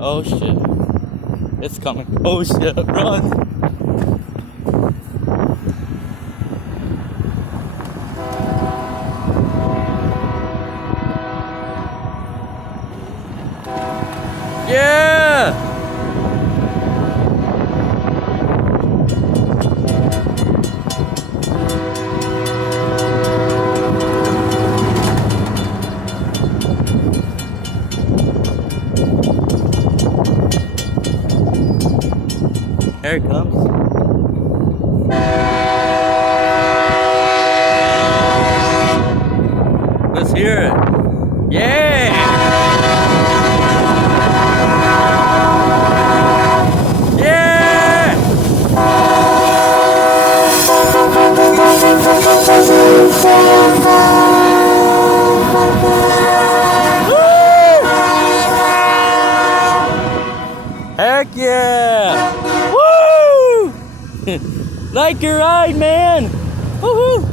Oh shit. It's coming. Oh shit, run. Yeah! Here it comes. Let's hear it. Yeah! Yeah! Heck yeah! Woo! Like your ride, man! Woohoo!